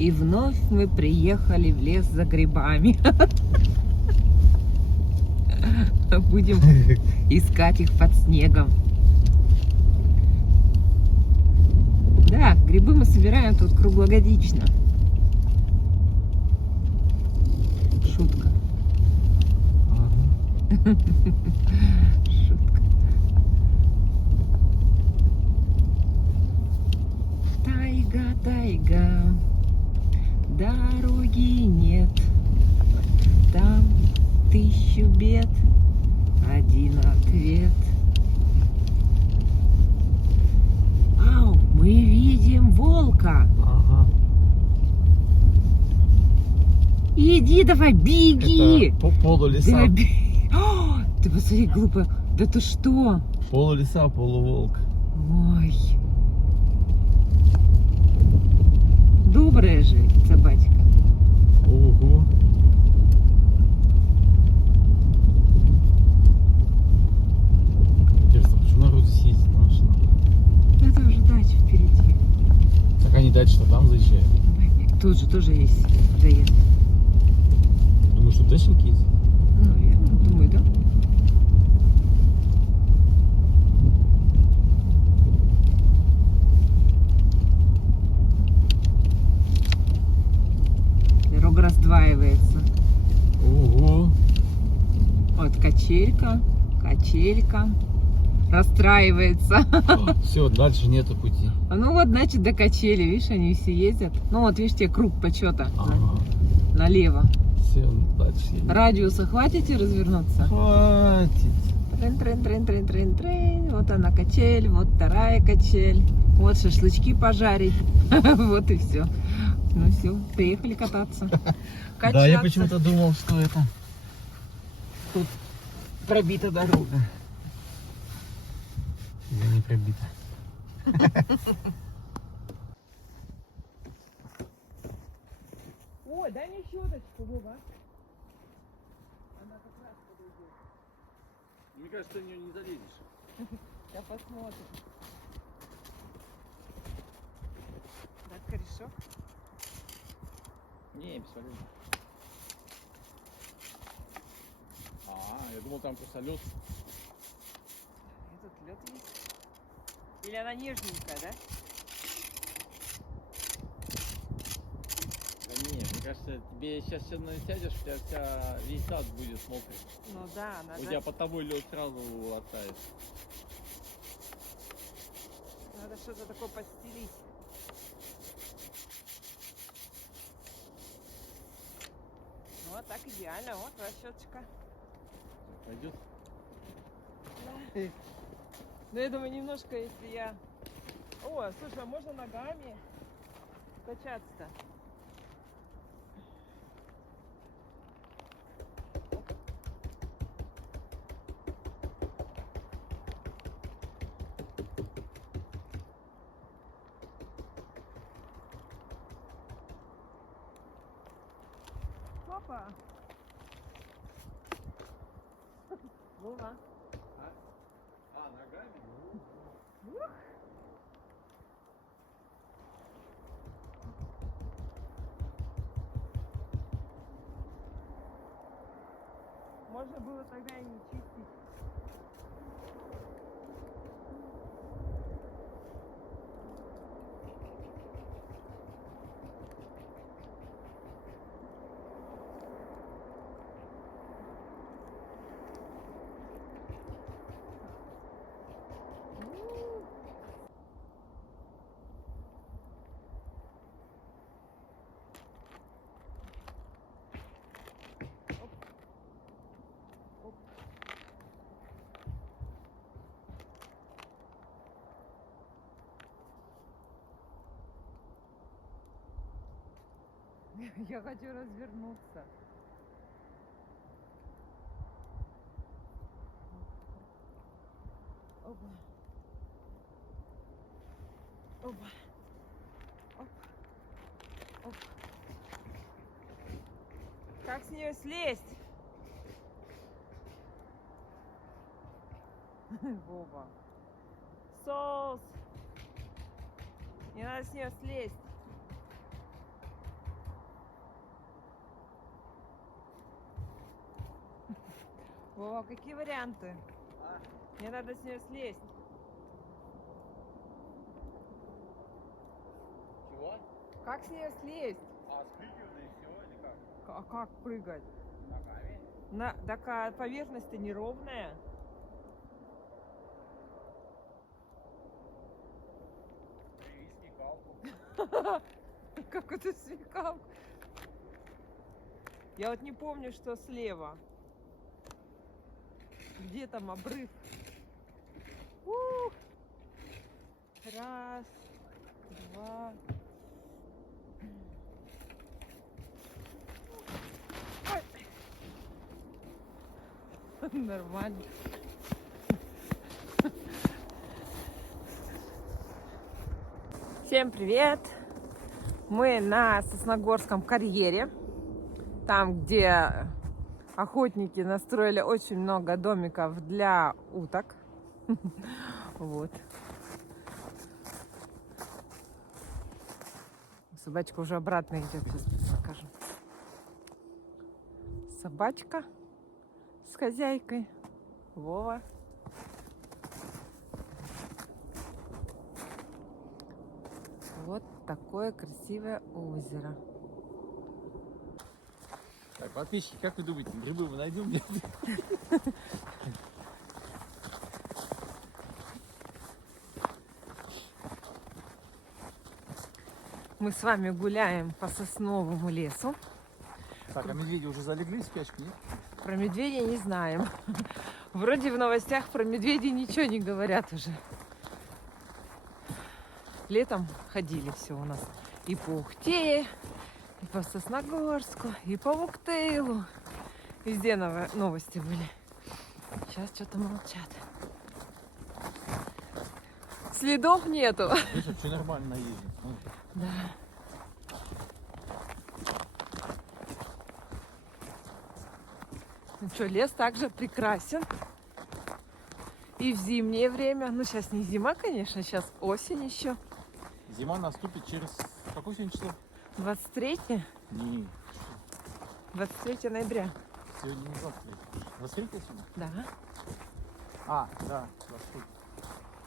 И вновь мы приехали в лес за грибами. Будем искать их под снегом. Да, грибы мы собираем тут круглогодично. Шутка. Шутка. Тайга, тайга, дороги нет. Там тысячу бед, один ответ. Ау, мы видим волка. Ага. Иди давай, беги. Это полулиса. Давай, О, ты посмотри, глупо. Да ты что? Полулиса, полуволк. Ой. Добрая же собачка. Ого. Интересно, почему народ здесь ездит на машинах? Это уже дача впереди. Так они дальше-то там заезжают. Тут же тоже есть заезд. Думаю, что дачники ездят? Наверное, думаю, да. Дорога раздваивается. Ого. Вот качелька, качелька. Расстраивается. Все, дальше нету пути. Ну вот, значит, до качели, видишь, они все ездят. Ну вот, видишь, тебе круг почета Ага. налево. Все, дальше едем. Радиуса хватите развернуться? Хватит. Трын-трын-трын-трын-трын-трын. Вот она качель, вот вторая качель. Вот шашлычки пожарить. Вот и все. Ну все, приехали кататься. Да, я почему-то думал, что это Тут пробита дорога. я не пробита. Ой, дай мне щеточку, Вова. Она как раз подойдет. Мне кажется, ты в нее не залезешь. Да посмотрим. Так, корешок. Не, бесполезно. Я думал, там просто лед. Тут лед есть. Или она нежненькая, да? Да не, мне кажется, тебе сейчас все сядешь, у тебя весь зад будет мокрый. Ну да, У тебя под тобой лед сразу оттает. Надо что-то такое подстелить. Вот так идеально, вот расчеточка. Пойдет? Да. Ну я думаю, немножко, если я... О, слушай, а можно ногами качаться-то? Папа. Вова. Ногами? Ух. Можно было тогда и не чистить. Я хочу развернуться. Опа. Опа. Оп. Оп. Как с нее слезть? Вова. Соус. Не надо с нее слезть. О, какие варианты? А? Мне надо с нее слезть. Чего? Как с нее слезть? А, спрыгиваю, да и все, или как? А как прыгать? Ногами? Так а поверхность-то неровная. Привези смекалку. Как это смекалка? Я вот не помню, что слева. Где там обрыв? Ух! Раз, два. Ой. Нормально. Всем привет! Мы на Сосногорском карьере, там, где охотники настроили очень много домиков для уток. Вот. Собачка уже обратно идет, сейчас покажу. Собачка с хозяйкой. Вова. Вот такое красивое озеро. Так, подписчики, как вы думаете, грибы мы найдем? Нет? Мы с вами гуляем по сосновому лесу. Так, а медведи уже залегли в спячку, нет? Про медведей не знаем. Вроде в новостях про медведей ничего не говорят уже. Летом ходили все у нас и по Ухте, и по Сосногорску, и по Вуктейлу. Везде новости были. Сейчас что-то молчат. Следов нету. Видишь, все нормально наедем. Да. Ну что, лес также прекрасен. И в зимнее время. Ну, сейчас не зима, конечно, сейчас осень еще. Зима наступит через... Какое сегодня число? 23, Не, 23 ноября. сегодня не 23. 23 сегодня? Да. А, да, 23.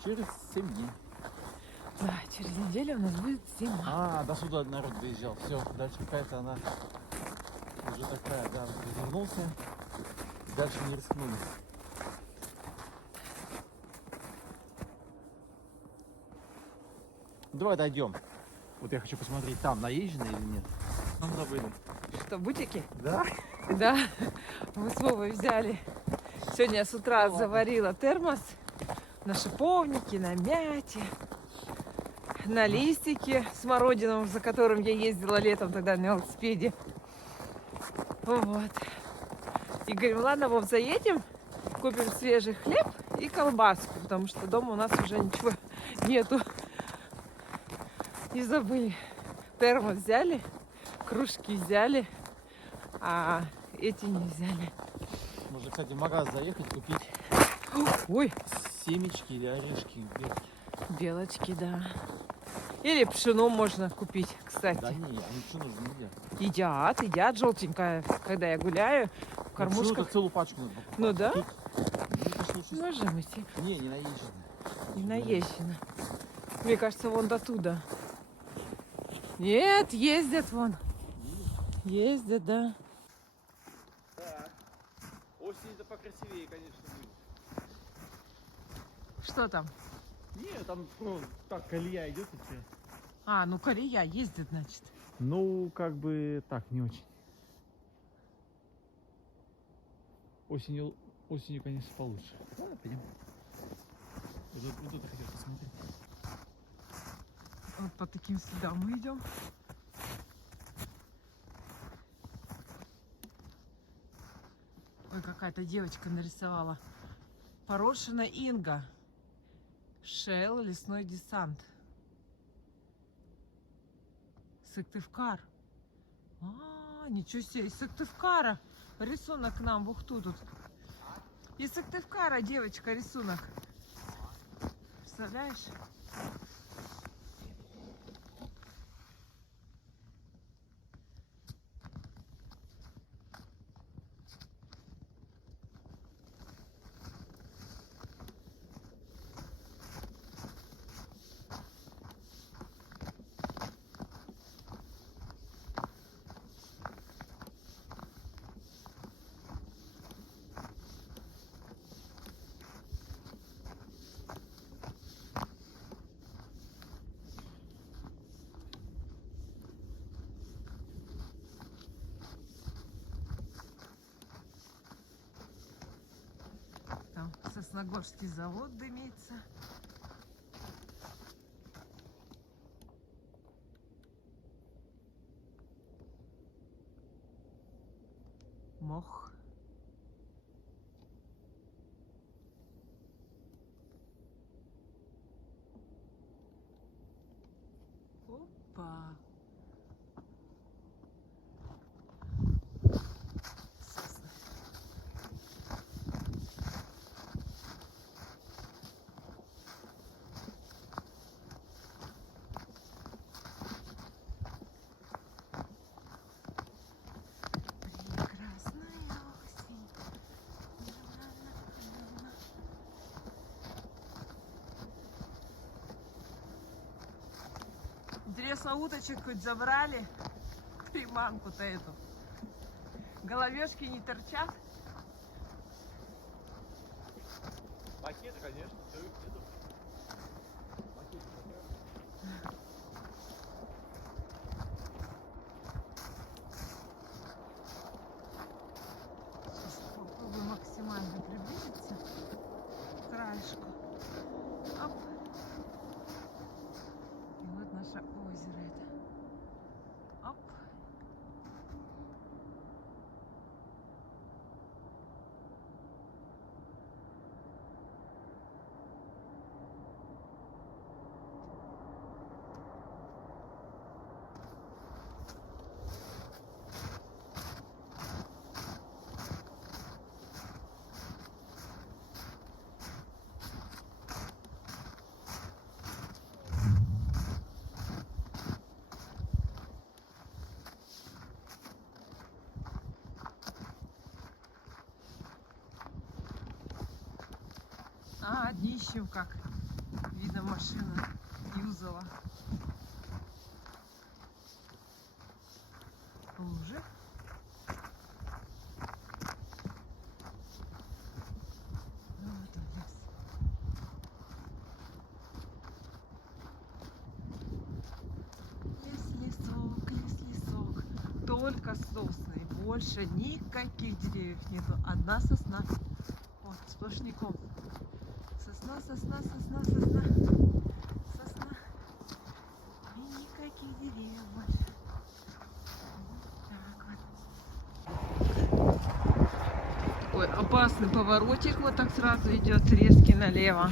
Через 7 дней. Да, через неделю у нас будет зима. А, до сюда народ доезжал. Все, дальше какая-то она уже такая, да, развернулся. Дальше не рискнули. Давай дойдем. Вот я хочу посмотреть, там наезжено или нет. Там забыли. Что, бутики? Да? Да. Мы с Вовой взяли. Сегодня я с утра заварила термос на шиповнике, на мяте, на листике смородиновом, за которым я ездила летом тогда на велосипеде. Вот. И говорим, ладно, Вов, заедем, купим свежий хлеб и колбаску, потому что дома у нас уже ничего нету. И забыли. Термос взяли, кружки взяли, а эти не взяли. Можно, кстати, в магаз заехать, купить Ой, семечки или орешки. белочки, да. Или пшено можно купить, Да кстати. не, они что нужно едят? Едят желтенькое, когда я гуляю в кормушках. Пшено-то целую пачку надо покупать. Ну да, Тут, мне кажется, лучше... можем идти. Не, не наезжено. Не наезжено. Мне кажется, вон до туда. Нет, ездят вон. Ездят, да. Да. Осень-то покрасивее, конечно, будет. Что там? Не, там ну, так колея идет и все. А, ну колея ездит, значит. Ну, как бы так, не очень. Осенью, конечно, получше. Ладно, пойдем. Вот тут хотел посмотреть. Вот по таким следам мы идем. Ой, какая-то девочка нарисовала. Порошина Инга. Шел лесной десант. Сыктывкар. А, ничего себе, из Сыктывкара рисунок к нам в Ухту тут. Из Сыктывкара девочка рисунок. Представляешь? Красногорский завод дымится. Мох. Опа. Сосны. Прекрасная осень. Ла-ла-ла-ла-ла. Интересно, уточек хоть забрали? Приманку-то эту. Головешки не торчат? Пакеты, конечно, все их нету. Сейчас попробую максимально приблизиться к краешку. Оп. И вот наше озеро это. Оп. А, днищем как. Видно машина юзала. Лужи. Ну, вот он лес. Лес-лесок, лес-лесок. Только сосны. Больше никаких деревьев нету. Одна сосна. Вот, сплошняком. Сосна, сосна, сосна, сосна. Сосна. И никаких деревьев больше. Вот так вот. Такой опасный поворотик вот так сразу идет, резкий налево.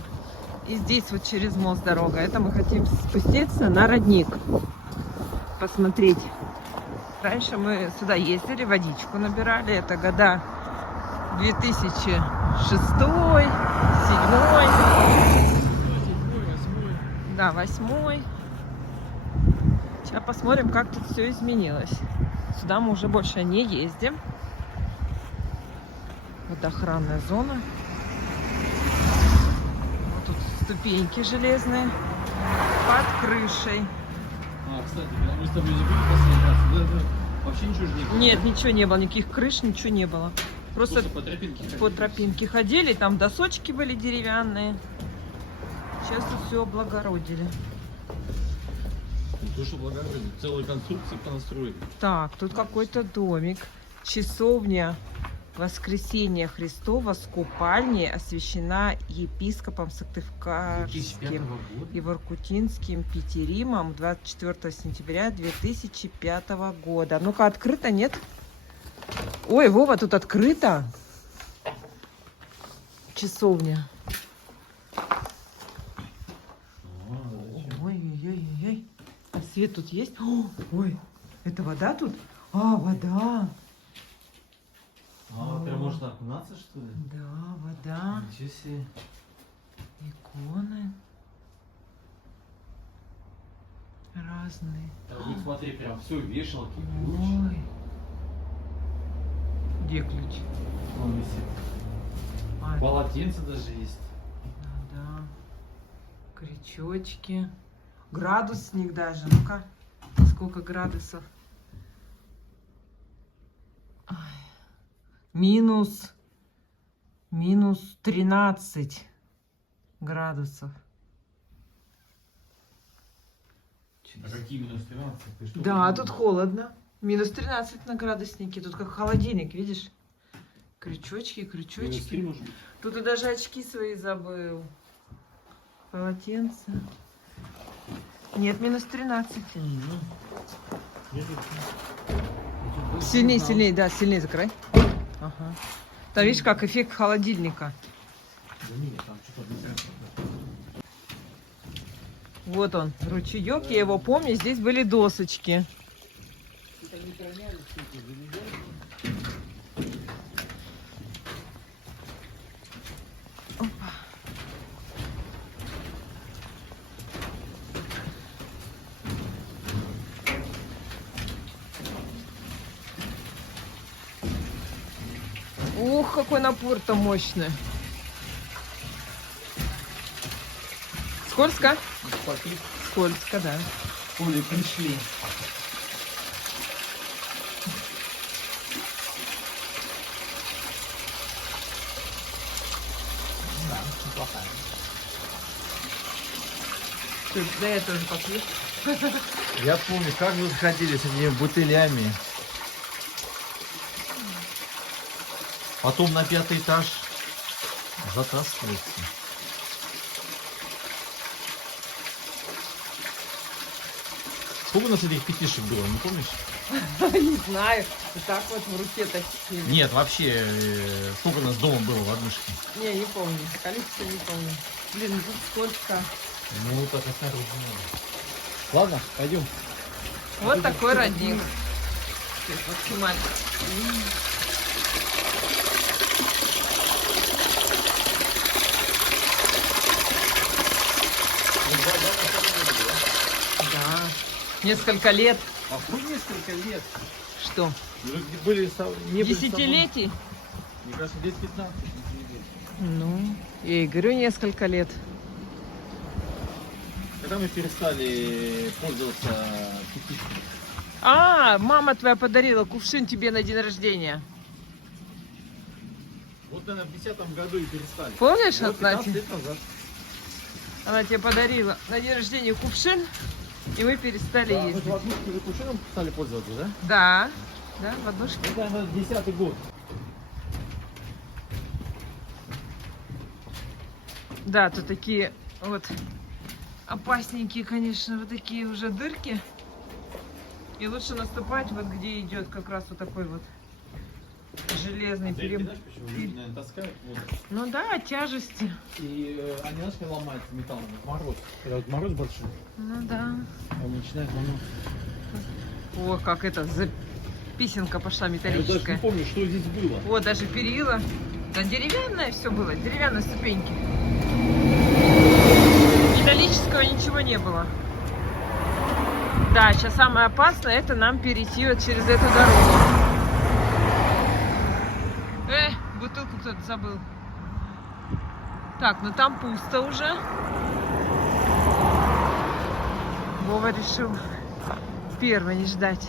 И здесь вот через мост дорога. Это мы хотим спуститься на родник. Посмотреть. Раньше мы сюда ездили, водичку набирали. Это года 2006, 2007. Да, 8. Сейчас посмотрим, как тут все изменилось. Сюда мы уже больше не ездим. Вот охранная зона. Вот тут ступеньки железные под крышей. А, кстати, мы с тобой не были последний раз. Да, вообще ничего же не было. Нет, ничего не было, никаких крыш, ничего не было. Просто по тропинке ходили. по тропинке ходили, там досочки были деревянные. Сейчас тут все облагородили. Не то, что благородно, целые конструкции понастроили. Так, тут какой-то домик. Часовня Воскресения Христова с купальней освящена епископом 2005 Сыктывкарским года. и Воркутинским Петеримом 24 сентября 2005 года. Ну-ка, открыто, нет? Ой, Вова, тут открыто. Часовня. Ой-ой-ой-ой. А свет тут есть? О, ой, это вода тут? А, вода. А, прям можно окунаться, что ли? Да, вода. Ничего себе. Иконы. Разные. А вот смотри, прям все, вешалки, ключ. Ой. Где ключ? Он висит. А, Полотенце даже есть. да. Крючочки. Градусник даже. Ну-ка, сколько градусов? Ай. Минус 13 градусов. А какие минус 13? Ты что, Да, придумал? тут холодно. Минус 13 на градуснике. Тут как холодильник, видишь? Крючочки, Минус 3 крючочки. может быть. Тут и даже очки свои забыл. Полотенце. Нет, минус 13. Сильнее, сильнее, да, сильнее закрой. Ага. Там видишь, как эффект холодильника. Да нет, там что-то не так. Вот он, ручеек, я его помню, здесь были досочки. Тут они хранялись, эти заведения. Ух, какой напор-то мощный. Скользко? Пошли. Скользко, да. Пули пришли. Да, неплохая. Да, я тоже попью. Я помню, как вы ходили с этими бутылями. Потом на 5-й этаж затаскивается. Сколько у нас этих пятишек было, не помнишь? Не знаю. Вот так вот в руке тащили. Нет, вообще, сколько у нас дома было в однушке? Не помню. Количество не помню. Блин, тут сколько. Ну, так осторожно. Ладно, пойдем. Вот такой родник. Максимально. Да. Несколько лет. А хуй несколько лет. Что? Были, не были Десятилетий? Мне кажется, лет 15. Ну, я и говорю, несколько лет. Когда мы перестали пользоваться пятишкой? А, мама твоя подарила кувшин тебе на день рождения. Вот, наверное, в 10-м году и перестали. Помнишь, Вот 15 Натя? лет назад. Она тебе подарила на день рождения кувшин, и мы перестали Да, мы ездить. в однушке уже кувшином стали пользоваться, да? Да, да, в однушке. Это, наверное, 10-й год. Да, тут такие вот опасненькие, конечно, вот такие уже дырки. И лучше наступать вот где идет как раз вот такой вот железный перем... Знаешь, почему люди, наверное, таскают? Вот. Ну да, от тяжести. И они, знаешь, как ломаются металлом в мороз. Когда вот мороз большой, Ну да. он начинает ломаться. О, как это, писенка пошла Я даже не металлическая. помню, что здесь было. Вот, даже перила. Да, деревянное все было, деревянные ступеньки. Металлического ничего не было. Да, сейчас самое опасное, это нам перейти вот через эту дорогу. Бутылку кто-то забыл. Так, ну там пусто уже. Вова решил первый не ждать.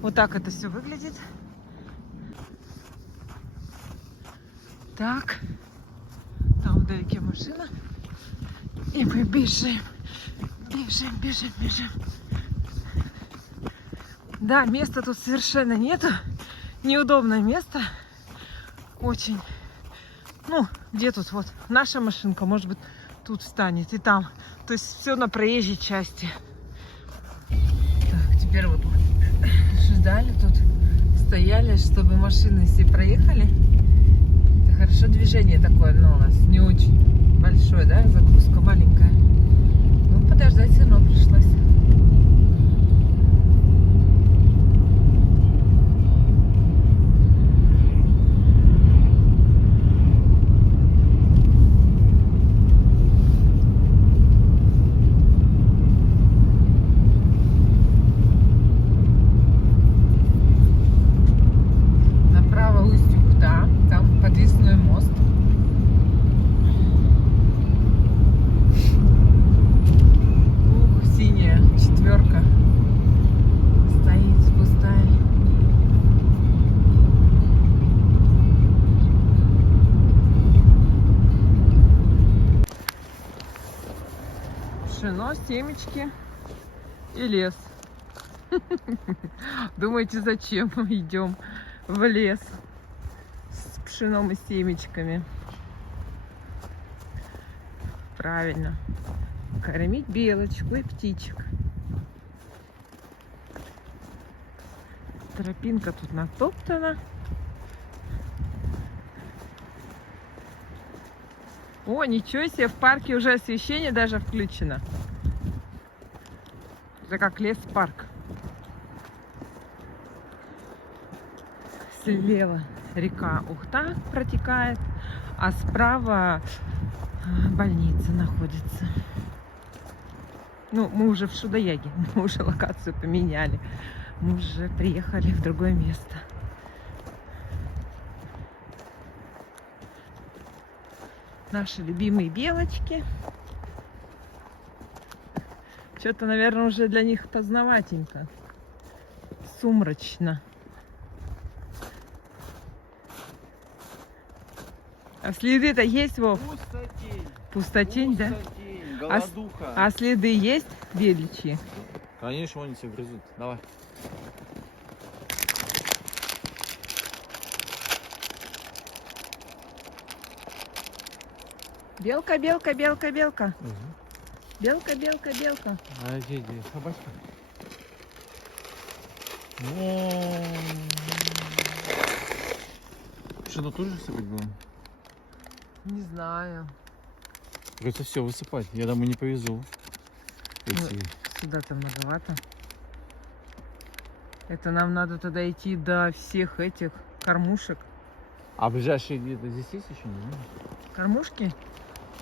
Вот так это все выглядит. Так. Там вдалеке машина. И мы бежим. Бежим, бежим, бежим. Да, места тут совершенно нету. Неудобное место. Очень. Ну, где тут вот наша машинка, может быть, тут встанет и там. То есть все на проезжей части. Так, теперь вот ждали тут, стояли, чтобы машины все проехали. Это хорошо движение такое, но у нас не очень большое, да, загрузка маленькая. Ну, подождать все равно пришлось. Пшено, семечки и лес. Думаете, зачем мы идем в лес с пшеном и семечками? Правильно. Кормить белочку и птичек. Тропинка тут натоптана. О, ничего себе, в парке уже освещение даже включено. Это как лес-парк. Слева река Ухта протекает, а справа больница находится. Ну, мы уже в Шудояге, мы уже локацию поменяли. Мы уже приехали в другое место. Наши любимые белочки. Что-то, наверное, уже для них поздноватенько. Сумрачно. А следы-то есть, Вов? Пустотень. Пустотень, да? Пустотень, голодуха. А следы есть беличьи? Конечно, они тебя грызут. Давай. Белка, белка, белка, белка. Белка, белка, белка. А где собачка? Что, ну тоже сыпать было? Не знаю. Это все высыпать. Я домой не повезу. Эти... Сюда-то многовато. Это нам надо тогда идти до всех этих кормушек. А ближайшие где-то здесь есть еще, не знаю? Кормушки?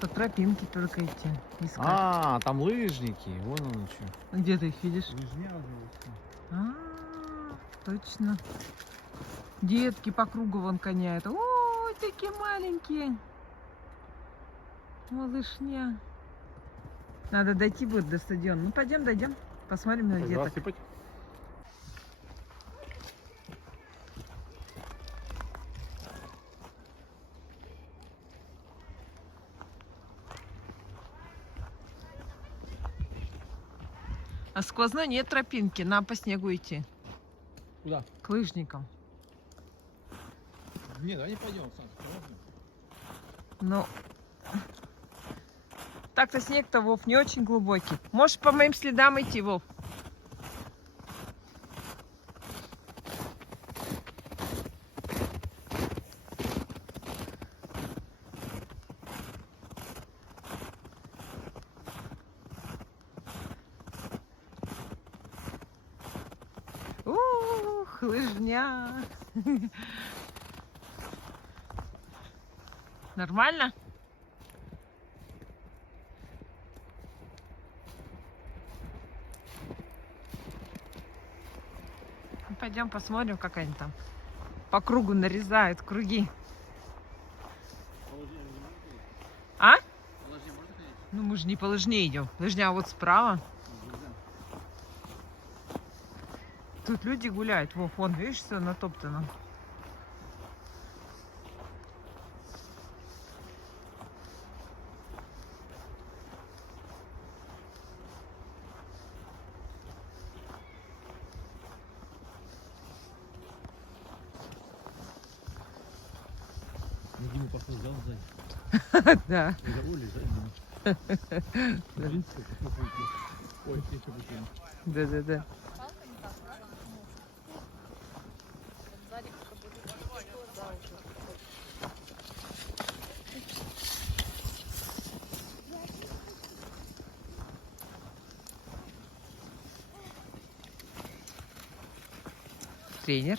По тропинке только идти. Искать. А, там лыжники. Вон оно что. Где ты их видишь? Лыжня А, точно. Детки по кругу вон коняют. Ой, такие маленькие. Малышня. Надо дойти будет до стадиона. Ну, пойдем, дойдем. Посмотрим на деток. Сыпать? А сквозной нет тропинки. Нам по снегу идти. Куда? К лыжникам. Нет, давай не пойдем, Сан. Ну, так-то снег-то, Вов, не очень глубокий. Можешь по моим следам идти, Вов. Ух, лыжня. Нормально? Ну, пойдем посмотрим, как они там по кругу нарезают круги. А? Ну мы же не по лыжне идем. Лыжня вот справа. Тут люди гуляют. Вов, вон, видишь, все натоптано. Дима похудел сзади. Да. Это Оля сзади. Ой, тихо, быстрее. Да. Тренер.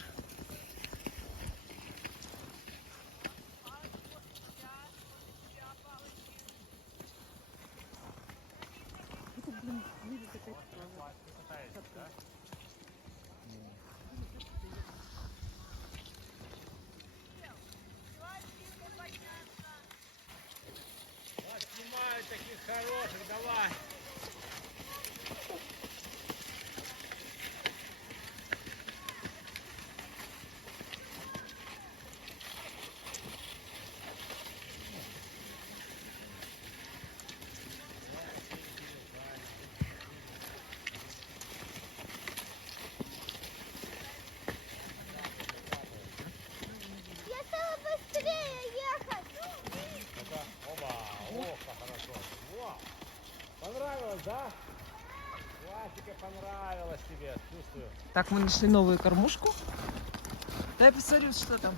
Снимаю таких хороших, давай. Да? Классика понравилась тебе, чувствую. Так, мы нашли новую кормушку. Дай посмотрю, что там.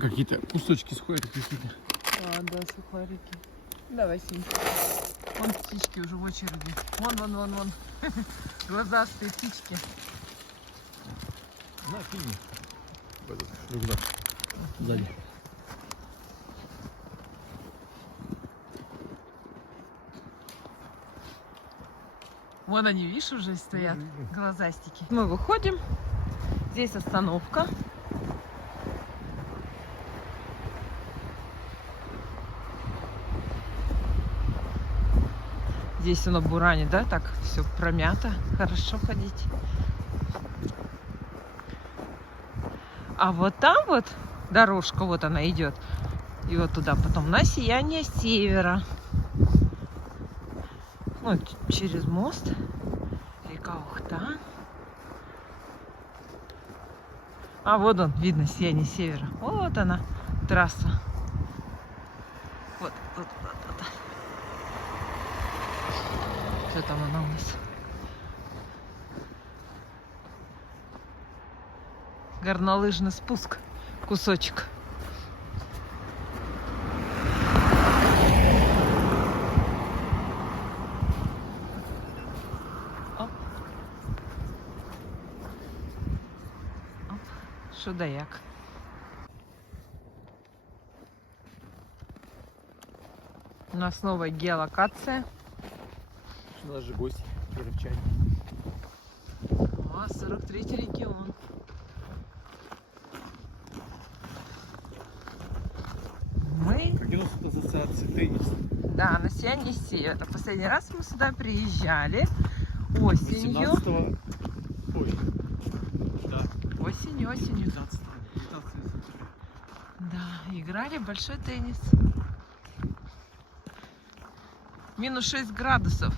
Какие-то кусочки сухарики какие-то. А, да, сухарики. Давай, Синька. Вон птички уже в очереди. Вон. Глазастые птички. На, кинь. В этот рюкзак. Сзади. Вон они, видишь, уже стоят. Вижу. Глазастики. Мы выходим. Здесь остановка. Здесь на буране, да, так все промято. Хорошо ходить. А вот там вот дорожка, вот она идет. И вот туда потом на Сияние Севера. Вот через мост. Река Ухта. А вот он, видно, Сияние Севера. Вот она, трасса. Вот. Что там она у нас? Горнолыжный спуск. Кусочек. Оп. Оп. Що да як. У нас новая геолокация. У нас же гость, кировчане. О, 43-й регион. Мы, Как у нас тут ассоциация теннис. да, на Сияние Севера. Последний раз мы сюда приезжали осенью. 18-го. Ой. Да. Осенью. 19 сентября. Да, играли в большой теннис. Минус 6 градусов.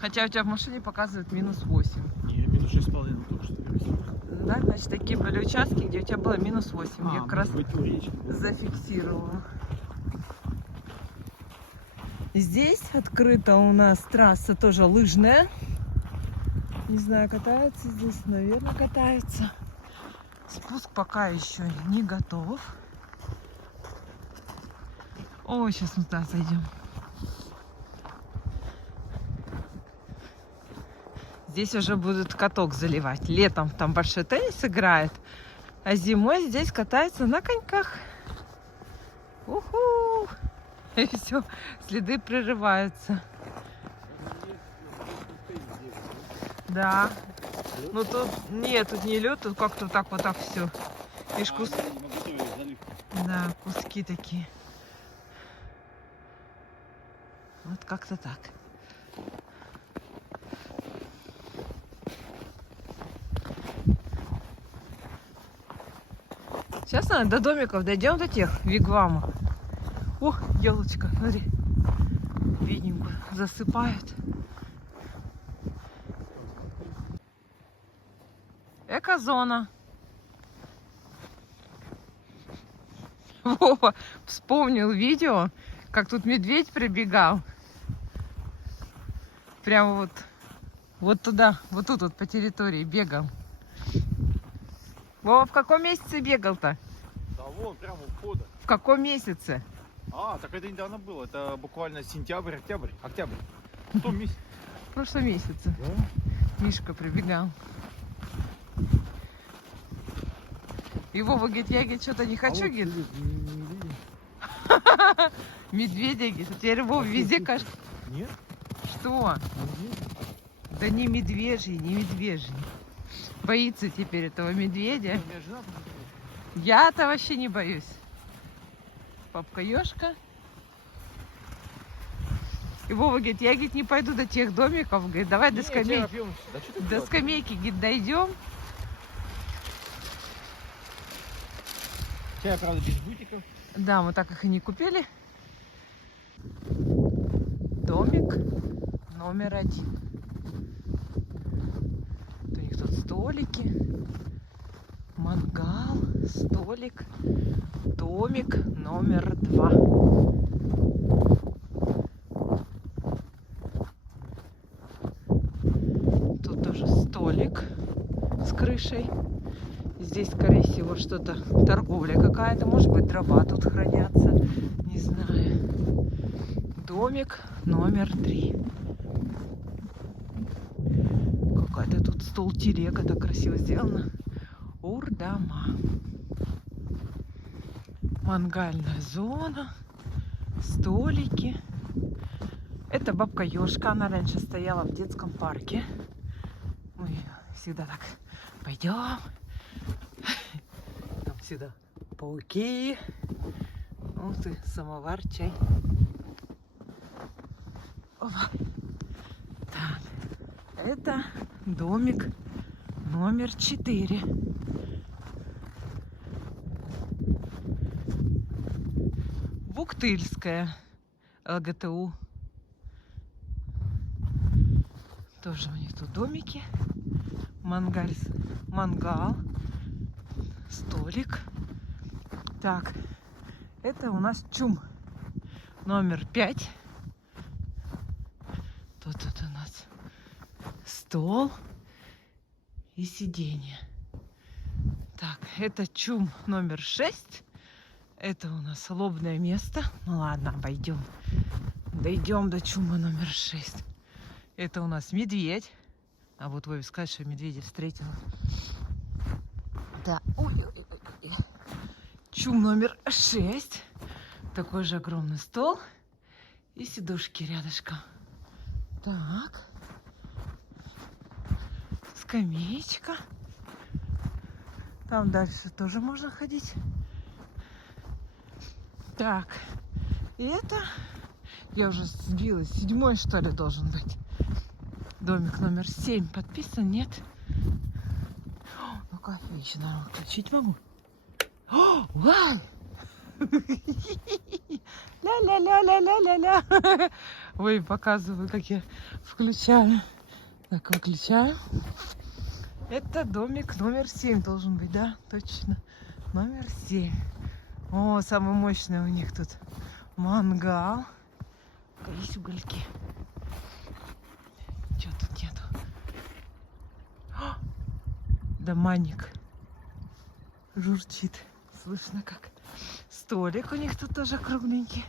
Хотя у тебя в машине показывает минус 8. Не, минус 6,5 только что перевесил. Да, значит, такие были участки, где у тебя было минус 8. Я как раз может быть, у речки. зафиксировала. Здесь открыта у нас трасса тоже лыжная. Не знаю, катаются здесь, наверное, катаются. Спуск пока еще не готов. О, сейчас мы туда зайдем. Здесь уже будут каток заливать. Летом там большой теннис играет, а зимой здесь катаются на коньках. Уху! И все, следы прерываются. Да. Ну тут нет, тут не лед, тут как-то так вот так все. Видишь, да, куски такие. Вот как-то так. Сейчас надо до домиков дойдем, до тех вигвамов. Ох, елочка, смотри. Видненько засыпают. Экозона. Вова вспомнил видео, как тут медведь прибегал. Прямо вот туда, вот тут вот по территории бегал. Вова, в каком месяце бегал-то? Да вон, прямо у входа. В каком месяце? А, так это недавно было. Это буквально сентябрь, октябрь. В том месяце. В прошлом месяце. Да? Мишка прибегал. И Вова говорит, я говорит, что-то не хочу, вот говорит. не видим. Медведя, говорит. А теперь Вова везде кажется. Нет? Что? Не видим. Да не медвежий. Боится теперь этого медведя. У меня жена посмотрела. Я-то вообще не боюсь. Папка Ёшка. И Вова говорит, я говорит, не пойду до тех домиков. Говорит, давай до скамейки. Да что ты До делаешь? скамейки, говорит, дойдем. Чай, правда, без бутиков. Да, мы так их и не купили. Домик номер 1. У них тут столики, мангал, столик, домик номер 2. крышей. Здесь, скорее всего, что-то, торговля какая-то. Может быть, дрова тут хранятся. Не знаю. Домик номер 3. Какая-то тут стол-телега, так красиво сделана. Урдама. Мангальная зона. Столики. Это бабка Ёшка. Она раньше стояла в детском парке. Мы всегда так пойдем. Там всегда пауки. Ух ты, самовар, чай. Опа. Так. Это домик номер 4. Буктыльская ЛГТУ. Тоже у них тут домики. Мангал. Столик. Так, это у нас ЧУМ номер 5. Тут у нас стол и сиденье. Так, это ЧУМ номер 6. Это у нас лобное место. Ну ладно, обойдем. Дойдем до ЧУМа номер 6. Это у нас медведь. А вот вывеска, что медведя встретила. Да. Ой. ЧУМ номер 6. Такой же огромный стол. И сидушки рядышком. Так. Скамеечка. Там дальше тоже можно ходить. Так. И это... Я уже сбилась. 7-й, что ли, должен быть. Домик номер 7. Подписан? Нет? Ну, кофе еще, наверное, включить могу. Вау! Ля-ля-ля-ля-ля-ля-ля. Ой, показываю, как я включаю. Так, выключаю. Это домик номер 7 должен быть, да? Точно. Номер 7. О, самый мощный у них тут мангал. Есть угольки. Чего тут нету? О, доманик. Журчит. Слышно как. Столик у них тут тоже кругленький.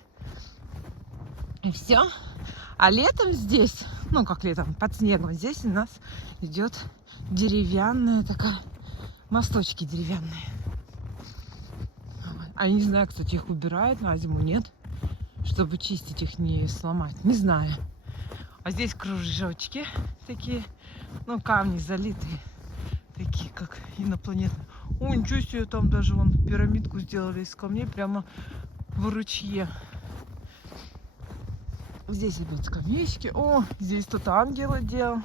И все. А летом здесь, ну как летом, под снегом, здесь у нас идет деревянная такая, мосточки деревянные. А я не знаю, кстати, их убирают, на зиму нет, чтобы чистить их, не сломать. Не знаю. А здесь кружочки такие, ну камни залитые, такие как инопланетные. О, ничего себе, там даже вон пирамидку сделали из камней прямо в ручье. Здесь опять скамеечки. О, здесь тут ангела делал.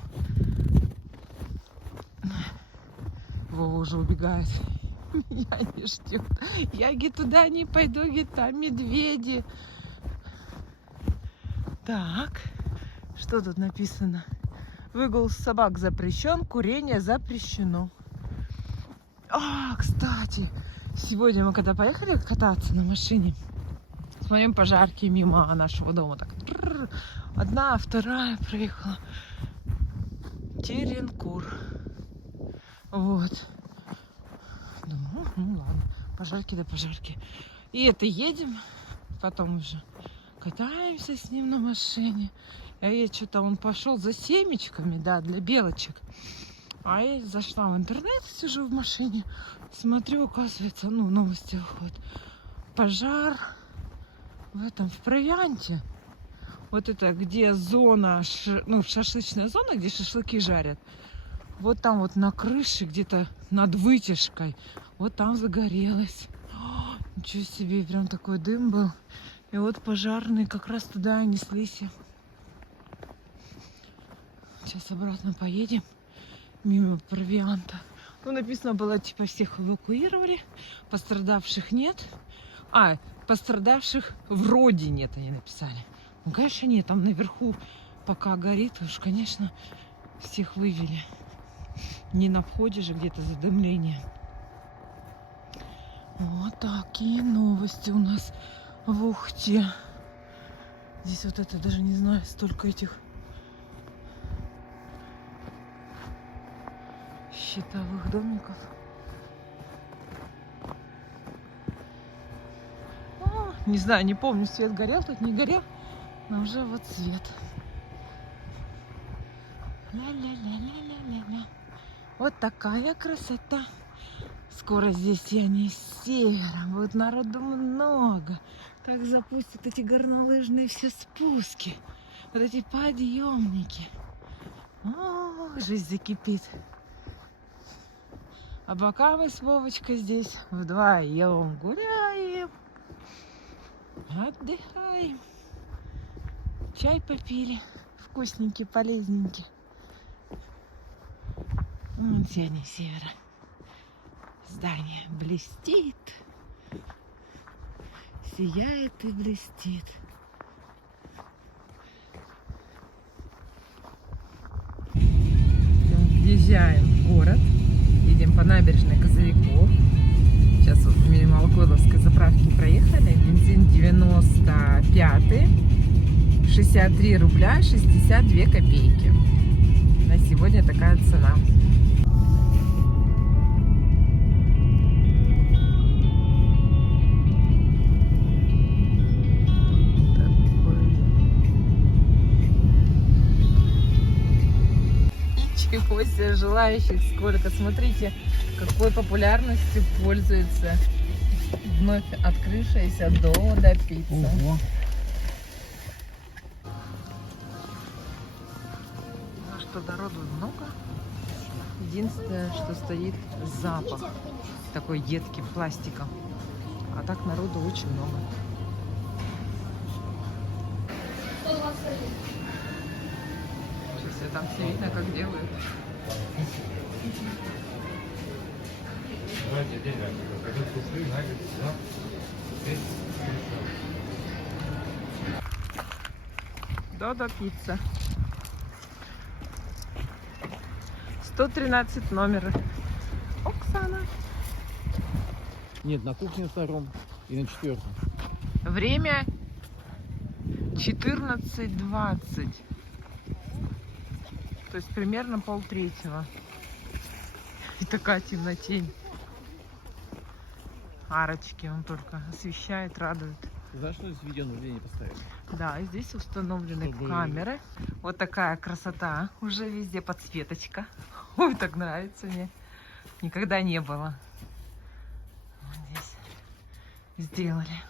Вова уже убегает. Меня не ждет. Я, говорит, туда не пойду, говорит, там медведи. Так, что тут написано? Выгул собак запрещен, курение запрещено. А, кстати, сегодня мы когда поехали кататься на машине, смотрим, пожарки мимо нашего дома. Так, одна, вторая проехала. Теренкур. Вот. Думаю, ну ладно, пожарки да пожарки. И это едем, потом уже катаемся с ним на машине. А я что-то он пошел за семечками, да, для белочек. А я зашла в интернет, сижу в машине, смотрю, оказывается, ну, новости выходят. Пожар в провианте. Вот это, где зона, ну, шашлычная зона, где шашлыки жарят. Вот там вот на крыше, где-то над вытяжкой, вот там загорелось. О, ничего себе, прям такой дым был. И вот пожарные как раз туда и неслись. Сейчас обратно поедем мимо провианта. Ну, написано было, типа, всех эвакуировали, пострадавших нет. А, пострадавших вроде нет, они написали. Ну, конечно, нет, там наверху пока горит, уж, конечно, всех вывели. Не на входе же где-то задымление. Вот такие новости у нас в Ухте. Здесь вот это, даже не знаю, столько этих щитовых домиков. Не знаю, не помню, свет горел тут, не горел, но уже вот свет. Ля-ля-ля-ля-ля-ля-ля. Вот такая красота. Скоро здесь я не с севера, будет народу много. Так запустят эти горнолыжные все спуски, вот эти подъемники. О, жизнь закипит. А пока мы с Вовочкой здесь вдвоем гуляем, отдыхаем. Чай попили, вкусненький, полезненький. Вон сияние севера. Здание блестит, сияет и блестит. Въезжаем в город, едем по набережной Козырьков. Сейчас вот мимо Алкойловской заправки проехали. Бензин 95, 63 рубля 62 копейки. На сегодня такая цена. Ничего себе, желающих сколько. Смотрите, какой популярностью пользуется вновь открывшаяся Додо пицца. Ого. Ну что, народу много. Единственное, что стоит запах такой едкий, пластика. А так народу очень много. Сейчас там все видно, как делают. Додо пицца. 113 номер. Оксана. Нет, на кухне на втором и на четвертом. Время 14:20. То есть примерно 2:30. И такая темнотень. Арочки он только освещает, радует. Знаешь, что здесь видеонаблюдение поставили? Да, и здесь установлены камеры. Вот такая красота. Уже везде подсветочка. Ой, так нравится мне. Никогда не было. Вот здесь сделали.